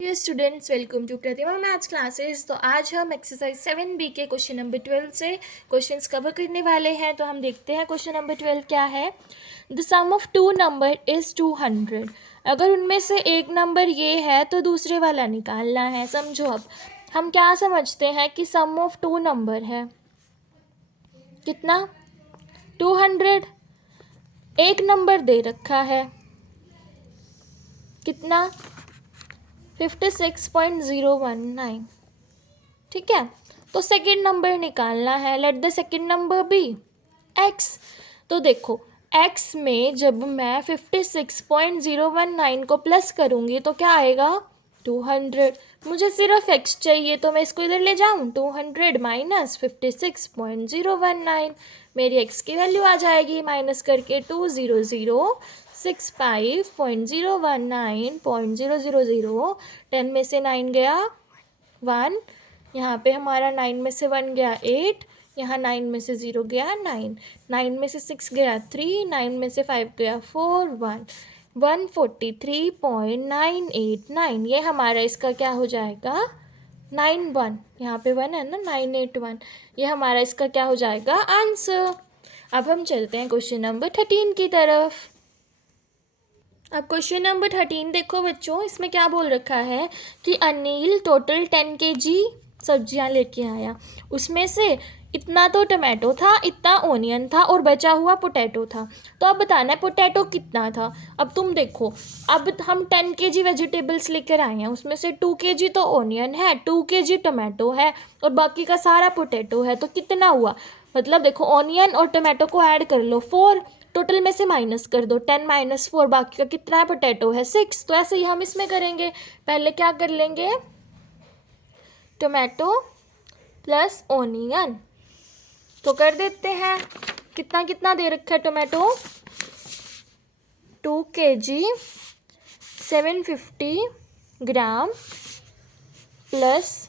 Dear students, welcome to Pratima maths classes. तो आज हम एक्सरसाइज 7B के क्वेश्चन नंबर 12 से क्वेश्चंस कवर करने वाले हैं। तो हम देखते हैं क्वेश्चन नंबर 12 क्या है। The sum of two number is 200। अगर उनमें से एक नंबर ये है तो दूसरे वाला निकालना है। समझो, अब हम क्या समझते हैं कि सम ऑफ टू नंबर है कितना, 200। एक नंबर दे रखा है कितना, 56.019। ठीक है, तो सेकंड नंबर निकालना है। Let the second number be x। तो देखो, x में जब मैं 56.019 को प्लस करूँगी तो क्या आएगा, 200। मुझे सिर्फ x चाहिए तो मैं इसको इधर ले जाऊँ, 200 माइनस 56.019, मेरी x की वैल्यू आ जाएगी। माइनस करके 20065.019.000, 10 में से 9 गया 1, यहाँ पे हमारा 9 में से 1 गया 8, यहाँ 9 में से 0 गया 9, 9 में से 6 गया 3, 9 में से 5 गया 4, 1, 143.989। ये हमारा इसका क्या हो जाएगा, 91, यहाँ पे 1 है ना, 981, ये हमारा इसका क्या हो जाएगा, आंसर। अब हम चलते हैं क्वेश्चन नंबर 13 की तरफ। अब क्वेश्चन नंबर 13 देखो बच्चों, इसमें क्या बोल रखा है कि अनिल टोटल 10 kg सब्जियां लेके आया। उसमें से इतना तो टमाटो था, इतना ओनियन था और बचा हुआ पोटैटो था। तो अब बताना है पोटैटो कितना था। अब तुम देखो, अब हम 10 kg वेजिटेबल्स लेकर आए हैं, उसमें से 2 kg तो ओनियन है, 2 kg टमाटो है और बाकी का सारा पोटैटो है। तो कितना हुआ, मतलब देखो ऑनियन और टमाटो को ऐड कर लो 4, टोटल में से माइनस कर दो 10 माइनस 4, बाकी का कितना है, पोटैटो है 6। तो ऐसे ही हम इसमें करेंगे। पहले क्या कर लेंगे, टोमेटो प्लस ओनियन तो कर देते हैं। कितना कितना दे रखा है tomato, 2 kg 750 gram plus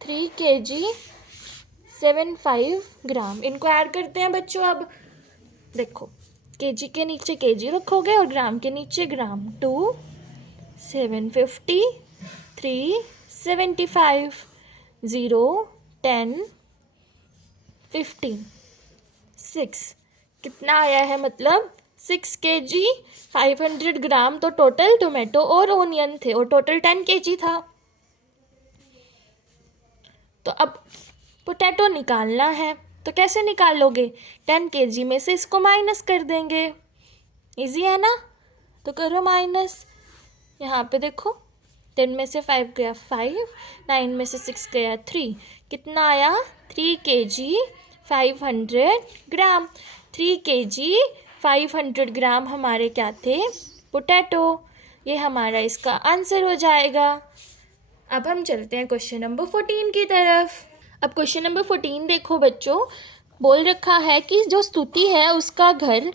3 kg 75 ग्राम, इनको ऐड करते हैं बच्चों। अब देखो, केजी के नीचे केजी रखोगे और ग्राम के नीचे ग्राम। 2 750 3 75 0 10 15 6, कितना आया है, मतलब 6 kg 500 ग्राम। तो टोटल टोमेटो और ओनियन थे और टोटल 10 kg था। तो अब पोटैटो निकालना है, तो कैसे निकालोगे, 10 kg में से इसको माइनस कर देंगे। इजी है ना, तो करो माइनस। यहाँ पे देखो, 10 में से 5 गया 5, 9 में से 6 गया 3, कितना आया, 3 kg 500 ग्राम। 3 kg 500 ग्राम हमारे क्या थे, पोटैटो। ये हमारा इसका आंसर हो जाएगा। अब हम चलते हैं क्वेश्चन नंबर 14 की तरफ। अब क्वेश्चन नंबर 14 देखो बच्चों, बोल रखा है कि जो स्तुति है उसका घर,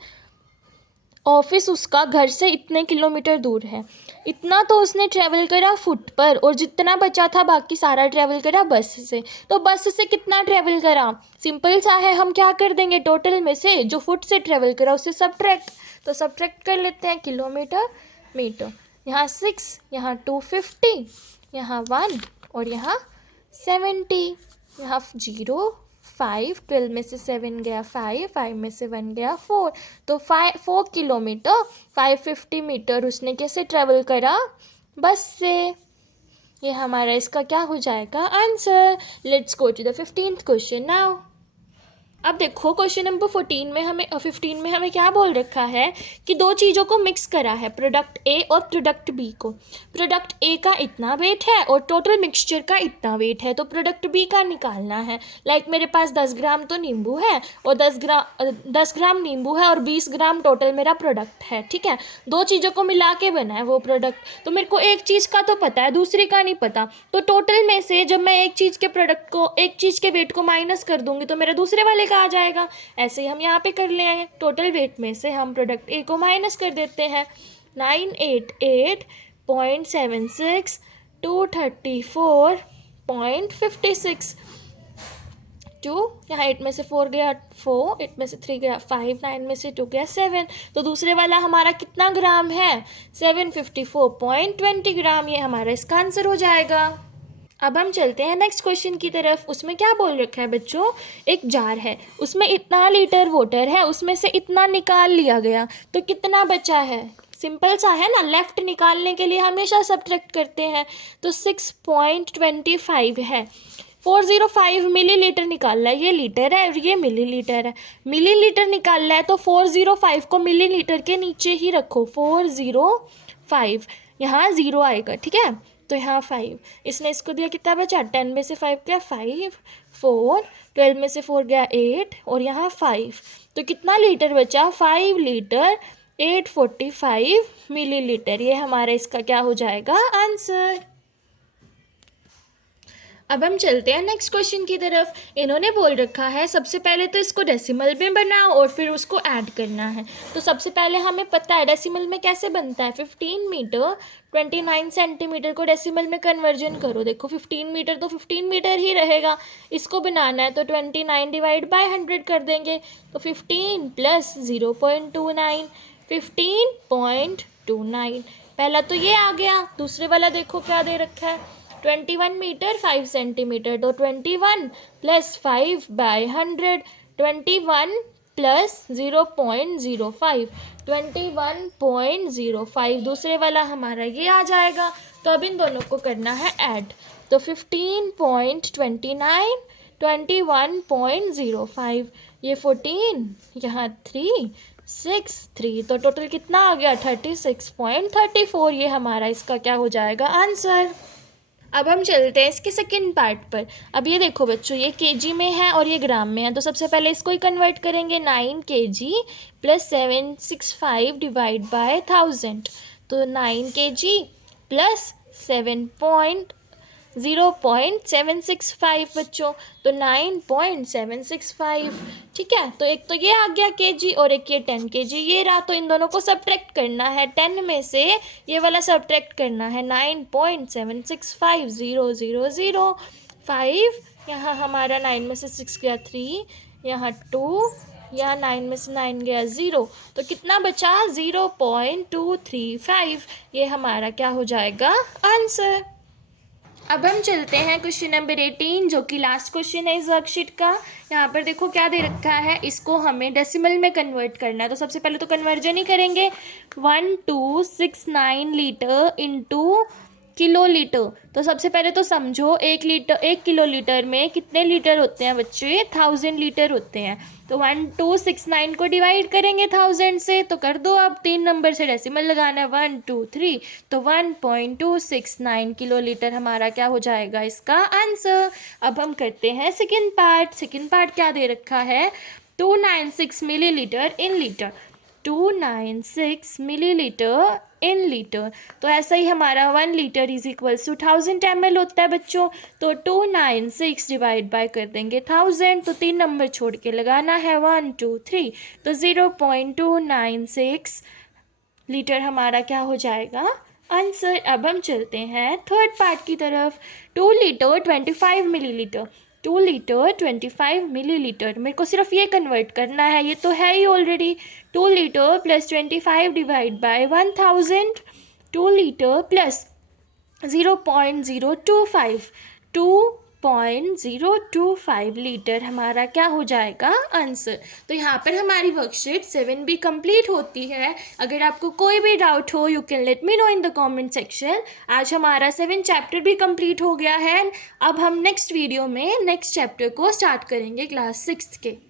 ऑफिस उसका घर से इतने किलोमीटर दूर है। इतना तो उसने ट्रैवल करा फुट पर और जितना बचा था बाकी सारा ट्रैवल करा बस से। तो बस से कितना ट्रैवल करा, सिंपल सा है, हम क्या कर देंगे, टोटल में से जो फुट से ट्रैवल करा उसे सब्ट्रैक्ट, तो सब्ट्रैक्ट कर लेते हैं, किलोमीटर मीटर। यहाँ 6, यहाँ 250, यहाँ 1 और यहाँ 70, यहाँ 0 5, 12 में से 7 गया 5, 5 में से 1 गया 4। तो 4 किलोमीटर 550 मीटर उसने कैसे ट्रैवल करा, बस से। ये हमारा इसका क्या हो जाएगा, answer. Let's go to the 15th question now. अब देखो क्वेश्चन नंबर 15 में हमें क्या बोल रखा है कि दो चीज़ों को मिक्स करा है, प्रोडक्ट ए और प्रोडक्ट बी को। प्रोडक्ट ए का इतना वेट है और टोटल मिक्सचर का इतना वेट है, तो प्रोडक्ट बी का निकालना है। लाइक मेरे पास 10 ग्राम तो नींबू है और 10 ग्राम नींबू है और 20 ग्राम टोटल मेरा प्रोडक्ट है। ठीक है, दो चीज़ों को मिला के बना है वो प्रोडक्ट। तो मेरे को एक चीज़ का तो पता है, दूसरी का नहीं पता। तो टोटल में से जब मैं एक चीज़ के प्रोडक्ट को, एक चीज़ के वेट को माइनस कर दूंगी तो मेरा दूसरे वाले का आ जाएगा। ऐसे ही हम यहाँ पे कर लेंगे, टोटल वेट में से हम प्रोडक्ट ए को माइनस कर देते हैं। 988.76 234.56, 2, यहाँ 8 में से 4 गया 4, 8 में से 3 गया 5, 9 में से 2 गया 7। तो दूसरे वाला हमारा कितना ग्राम है? 754.20 ग्राम। ये हमारा इसका आंसर हो जाएगा। अब हम चलते हैं नेक्स्ट क्वेश्चन की तरफ। उसमें क्या बोल रखा है बच्चों? एक जार है, उसमें इतना लीटर वाटर है, उसमें से इतना निकाल लिया गया, तो कितना बचा है? सिंपल सा है ना, लेफ्ट निकालने के लिए हमेशा सब्ट्रैक्ट करते हैं। तो 6.25 है। 405 मिलीलीटर निकालना है, ये लीटर है और ये मिलीलीटर है। मिलीलीटर निकालना है तो 405 को मिलीलीटर के नीचे ही रखो। 405 यहाँ 0 आएगा, ठीक है। तो यहाँ 5, इसने इसको दिया, कितना बचा? 10 में से 5 गया 5, 4, 12 में से 4 गया 8 और यहाँ 5। तो कितना लीटर बचा? 5 लीटर 845 मिलीलीटर। ये हमारा इसका क्या हो जाएगा? आंसर। अब हम चलते हैं नेक्स्ट क्वेश्चन की तरफ। इन्होंने बोल रखा है सबसे पहले तो इसको डेसिमल में बनाओ और फिर उसको ऐड करना है। तो सबसे पहले हमें पता है डेसिमल में कैसे बनता है। 15 मीटर 29 सेंटीमीटर को डेसिमल में कन्वर्जन करो। देखो 15 मीटर तो 15 मीटर ही रहेगा। इसको बनाना है तो 29 डिवाइड बाय 100 कर देंगे। तो 15 प्लस 0.29, 15.29। पहला तो ये आ गया। दूसरे वाला देखो क्या दे रखा है, 21 मीटर 5 सेंटीमीटर। तो 21 प्लस 5 बाय 100, 21 प्लस 0.05, 21.05। दूसरे वाला हमारा ये आ जाएगा। तो अब इन दोनों को करना है ऐड। तो 15.29, 21.05, ये 14, यहाँ 3, 6, 3। तो टोटल कितना आ गया? 36.34। ये हमारा इसका क्या हो जाएगा? आंसर। अब हम चलते हैं इसके सेकंड पार्ट पर। अब ये देखो बच्चों, ये केजी में है और ये ग्राम में है। तो सबसे पहले इसको ही कन्वर्ट करेंगे। 9 kg प्लस 765 डिवाइड बाय 1000। तो 9 kg प्लस 0.765 बच्चों। तो 9.765, ठीक है। तो एक तो ये आ गया केजी और एक ये 10 kg ये रहा। तो इन दोनों को सब्ट्रैक्ट करना है। 10 में से ये वाला सब्ट्रैक्ट करना है। 9.765, 0 0 0 5। यहाँ हमारा 9 में से 6 गया 3, यहाँ 2, यहाँ 9 में से 9 गया 0। तो कितना बचा? 0.235। ये हमारा क्या हो जाएगा? आंसर। अब हम चलते हैं क्वेश्चन नंबर 18, जो कि लास्ट क्वेश्चन है इस वर्कशीट का। यहाँ पर देखो क्या दे रखा है, इसको हमें डेसिमल में कन्वर्ट करना है। तो सबसे पहले तो कन्वर्जन ही करेंगे। 1269 लीटर इंटू किलो लीटर। तो सबसे पहले तो समझो 1 किलो लीटर में कितने लीटर होते हैं बच्चे? 1000 लीटर होते हैं। तो 1269 को डिवाइड करेंगे 1000 से। तो कर दो, अब 3 नंबर से डेसिमल लगाना है। 1 2 3। तो 1.269 किलो लीटर हमारा क्या हो जाएगा? इसका आंसर। अब हम करते हैं सेकेंड पार्ट। सेकेंड पार्ट क्या दे रखा है? 296 millilitre in litre. 296 millilitre in litre. तो ऐसा ही हमारा 1 litre is equals to 1000 ml होता है बच्चों। तो 296 डिवाइड बाय कर देंगे 1000। तो 3 नंबर छोड़ के लगाना है। 1 2 3। तो 0.296 लीटर हमारा क्या हो जाएगा? आंसर। अब हम चलते हैं थर्ड पार्ट की तरफ। 2 लीटर 25 मिलीलीटर। 2 litre 25 millilitre. मेरे को सिर्फ ये कन्वर्ट करना है, ये तो है ही already. 2 litre plus 25 divide by 1000। 2 litre plus 0.025, 2.025 litre हमारा क्या हो जाएगा? आंसर। तो यहाँ पर हमारी वर्कशीट 7 भी कंप्लीट होती है। अगर आपको कोई भी डाउट हो, you can let me know in the comment section. आज हमारा 7 चैप्टर भी कंप्लीट हो गया है। अब हम नेक्स्ट वीडियो में नेक्स्ट चैप्टर को स्टार्ट करेंगे क्लास 6 के।